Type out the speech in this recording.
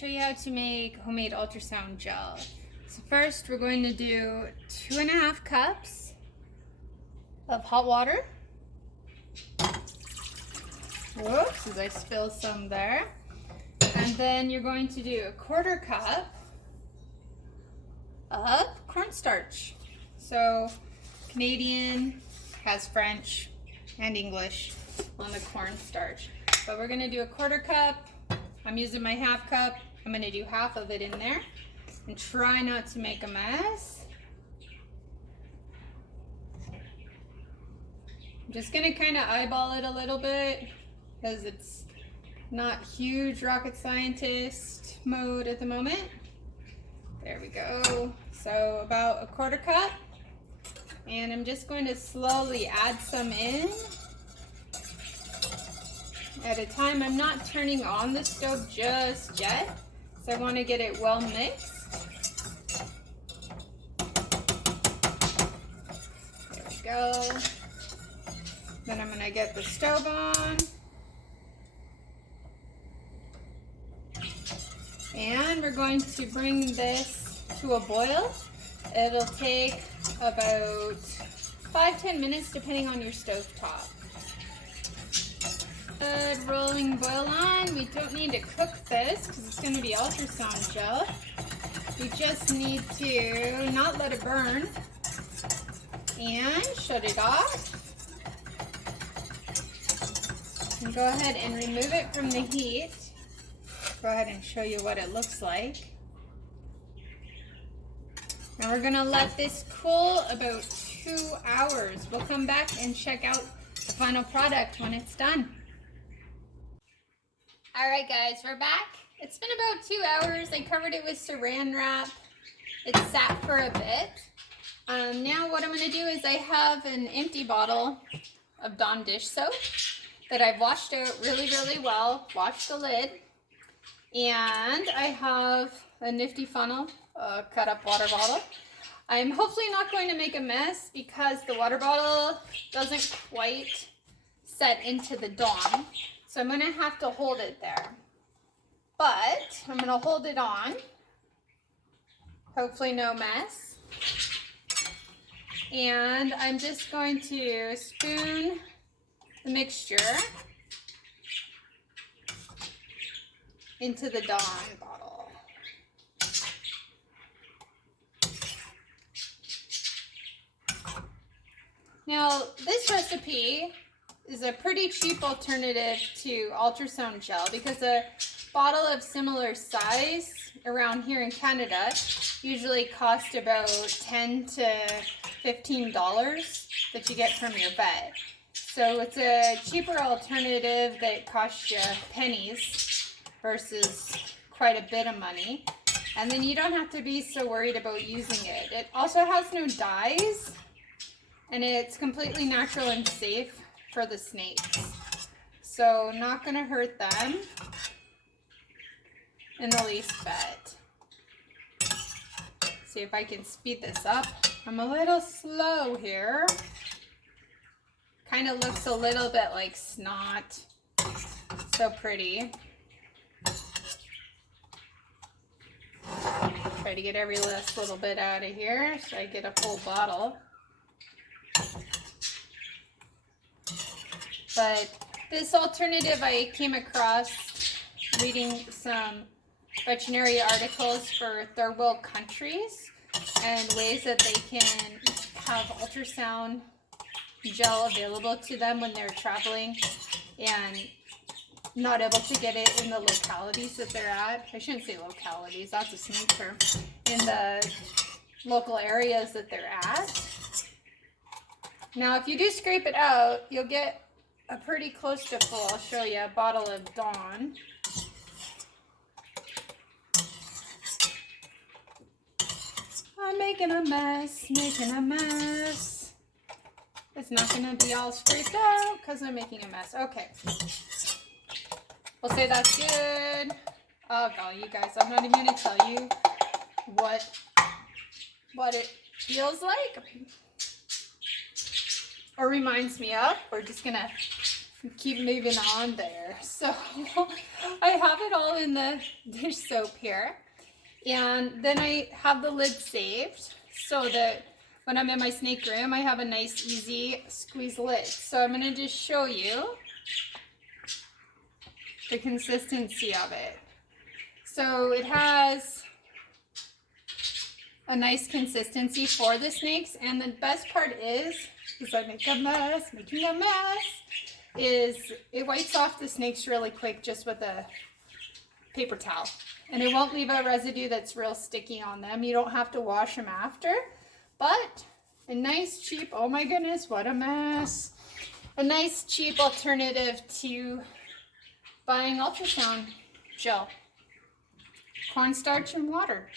show you how to make homemade ultrasound gel. So first we're going to do 2.5 cups of hot water. Whoops, as I spill some there. And then you're going to do 1/4 cup of cornstarch. So Canadian has French and English on the cornstarch. But we're going to do 1/4 cup. I'm using my 1/2 cup. I'm going to do half of it in there and try not to make a mess. I'm just going to kind of eyeball it a little bit because it's not huge rocket scientist mode at the moment. There we go. So about 1/4 cup. And I'm just going to slowly add some in at a time. I'm not turning on the stove just yet, so I want to get it well mixed. There we go. Then I'm going to get the stove on. And we're going to bring this to a boil. It'll take about 5-10 minutes depending on your stove top. Good rolling boil on. We don't need to cook this because it's going to be ultrasound gel. We just need to not let it burn and shut it off. And go ahead and remove it from the heat. Go ahead and show you what it looks like. Now we're going to let this cool about 2 hours. We'll come back and check out the final product when it's done. Alright guys, we're back. It's been about 2 hours. I covered it with saran wrap. It sat for a bit. Now what I'm going to do is I have an empty bottle of Dawn dish soap that I've washed out really, really well. Washed the lid. And I have a nifty funnel, a cut up water bottle. I'm hopefully not going to make a mess because the water bottle doesn't quite set into the Dawn. So I'm going to have to hold it there. But I'm going to hold it on. Hopefully no mess. And I'm just going to spoon the mixture into the Dawn bottle. Now, this recipe is a pretty cheap alternative to ultrasound gel because a bottle of similar size around here in Canada usually costs about $10 to $15 that you get from your vet. So it's a cheaper alternative that costs you pennies versus quite a bit of money. And then you don't have to be so worried about using it. It also has no dyes, and it's completely natural and safe for the snakes. So not gonna hurt them in the least bit. See if I can speed this up. I'm a little slow here. Kind of looks a little bit like snot. So pretty. Try to get every last little bit out of here so I get a full bottle. But this alternative I came across reading some veterinary articles for third world countries and ways that they can have ultrasound gel available to them when they're traveling and not able to get it in the localities that they're at. I shouldn't say localities, that's a snake term. In the local areas that they're at. Now if you do scrape it out, you'll get a pretty close to full. I'll show you a bottle of Dawn. I'm making a mess, It's not going to be all scraped out because I'm making a mess. Okay. We'll say that's good. Oh, God, you guys, I'm not even going to tell you what it feels like or reminds me of. We're just going to keep moving on there. So I have it all in the dish soap here. And then I have the lid saved so that when I'm in my snake room, I have a nice easy squeeze lid. So I'm going to just show you the consistency of it. So it has a nice consistency for the snakes, and the best part is I make a mess, making a mess, is it wipes off the snakes really quick just with a paper towel. And it won't leave a residue that's real sticky on them. You don't have to wash them after, but a nice cheap, oh my goodness, what a mess. A nice cheap alternative to buying ultrasound gel. Cornstarch and water.